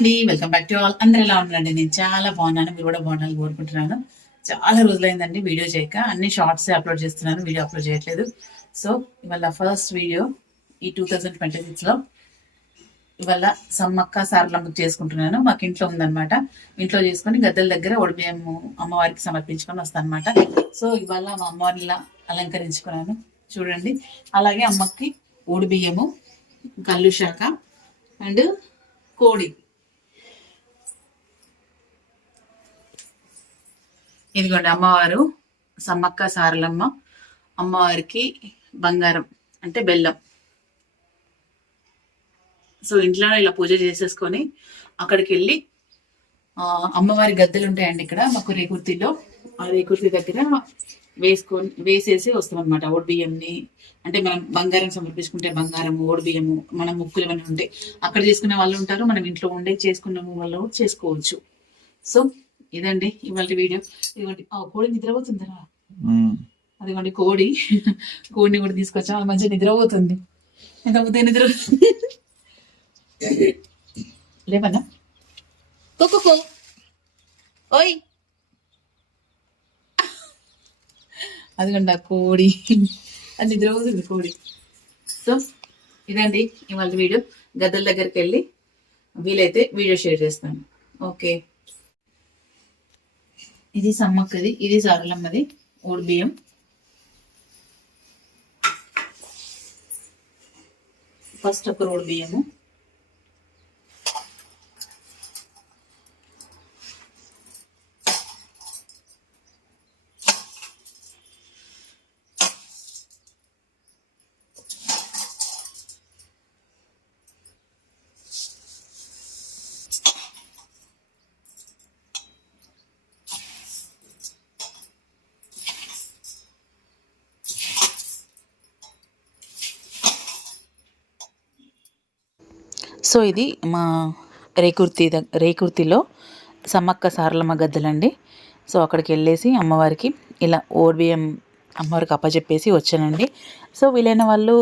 Welcome to all అందరు ఎలా ఉన్నారండి? నేను చాలా బాగున్నాను. మీరు కూడా బాగున్నాను కోరుకుంటున్నాను. చాలా రోజులైందండి వీడియో చేయక. అన్ని షార్ట్స్ అప్లోడ్ చేస్తున్నాను. వీడియో అప్లోడ్ చేయట్లేదు. సో ఇవాళ ఫస్ట్ వీడియో ఈ టూ థౌజండ్ ట్వంటీ సిక్స్లో ఇవాళ సమ్మక్క సారలమ్మ చేసుకుంటున్నాను. మాకు ఇంట్లో ఉందన్నమాట. ఇంట్లో చేసుకొని గద్దెల దగ్గర ఒడిబియ్యము అమ్మవారికి సమర్పించుకొని వస్తాను అనమాట సో ఇవాళ మా అమ్మవారిలా అలంకరించుకున్నాను. చూడండి. అలాగే అమ్మకి బియ్యము కల్లు శాఖ అండ్ కోడి. ఇదిగోండి అమ్మవారు సమ్మక్క సారలమ్మ అమ్మవారికి బంగారం అంటే బెల్లం. సో ఇంట్లోనే ఇలా పూజ చేసేసుకొని అక్కడికి వెళ్ళి అమ్మవారి గద్దెలు ఉంటాయండి ఇక్కడ మాకు రేకుర్తిలో. ఆ రేకుర్తి దగ్గర వేసుకొని వేసేసి వస్తాం అనమాట ఓడి బియ్యంని. అంటే మనం బంగారం సమర్పించుకుంటే బంగారం ఓడి బియ్యము మన ముక్కులు ఏమైనా ఉంటే అక్కడ చేసుకునే వాళ్ళు ఉంటారు మనం ఇంట్లో ఉండే చేసుకున్న వాళ్ళు చేసుకోవచ్చు. సో ఇదండి ఇవాళ వీడియో ఇదిగోండి. ఆ కోడి నిద్రపోతుందరా. అదిగోండి కోడి. కోడిని కూడా తీసుకొచ్చాం. అది మంచిగా నిద్రపోతుంది. ఎంతపోతే నిద్ర లేవన్నా కుక్కు ఓయ్. అదిగోండి ఆ కోడి. అది నిద్రపోతుంది కోడి. సో ఇదండి ఇవాళ వీడియో గద్దల దగ్గరికి వెళ్ళి వీలైతే వీడియో షేర్ చేస్తాను. ఓకే. ఇది సమ్మక్కది ఇది సారలమ్మది ఓడి బియ్యం. ఫస్ట్ ఒక రోడ్ బియ్యము. సో ఇది మా రేకుర్తి రేకుర్తిలో సమ్మక్క సారలమ్మ గద్దెలండి. సో అక్కడికి వెళ్ళేసి అమ్మవారికి ఇలా ఓడిబియ్యం అమ్మవారికి అప్పచెప్పేసి వచ్చానండి. సో వీలైన వాళ్ళు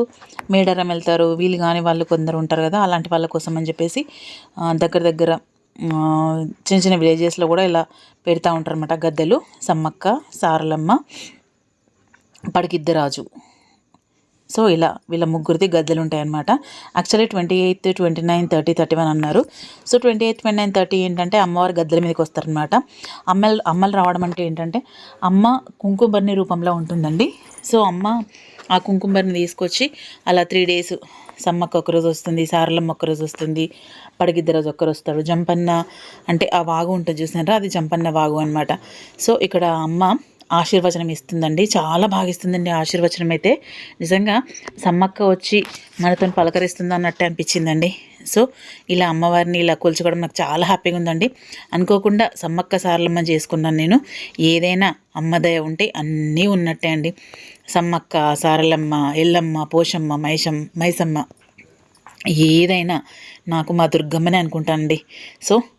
మేడారం వెళ్తారు వీలు కాని వాళ్ళు కొందరు ఉంటారు కదా అలాంటి వాళ్ళ కోసం అని చెప్పేసి దగ్గర దగ్గర చిన్న చిన్న విలేజెస్లో కూడా ఇలా పెడతా ఉంటారు అనమాట గద్దెలు సమ్మక్క సారలమ్మ పడికిద్దరాజు సో ఇలా వీళ్ళ ముగ్గురిది గద్దెలు ఉంటాయన్నమాట actually twenty eighth twenty nine thirty thirty one అన్నారు. So twenty eighth twenty nine thirty ఏంటంటే అమ్మవారి గద్దెల మీదకి వస్తారనమాట అమ్మలు అమ్మలు రావడం అంటే ఏంటంటే అమ్మ కుంకుమర్ని రూపంలో ఉంటుందండి. సో అమ్మ ఆ కుంకుమర్ని తీసుకొచ్చి అలా త్రీ డేస్ సమ్మక్క ఒకరోజు వస్తుంది సారలమ్మ ఒకరోజు వస్తుంది పడిగిద్దరోజు ఒక్కరు వస్తాడు జంపన్న అంటే ఆ వాగు ఉంటుంది చూసినారా? అది జంపన్న వాగు అనమాట సో ఇక్కడ అమ్మ ఆశీర్వచనం ఇస్తుందండి చాలా బాగా ఇస్తుందండి ఆశీర్వచనం అయితే నిజంగా సమ్మక్క వచ్చి మనతో పలకరిస్తుంది అన్నట్టు అనిపించిందండి. సో ఇలా అమ్మవారిని ఇలా కొలుచుకోవడం నాకు చాలా హ్యాపీగా ఉందండి అనుకోకుండా సమ్మక్క సారలమ్మ చేసుకున్నాను నేను. ఏదైనా అమ్మదయ ఉంటే అన్నీ ఉన్నట్టే అండి. సమ్మక్క సారలమ్మ ఎల్లమ్మ పోషమ్మ మైషం మైసమ్మ ఏదైనా నాకు మా దుర్గమ్మనే అనుకుంటానండి. సో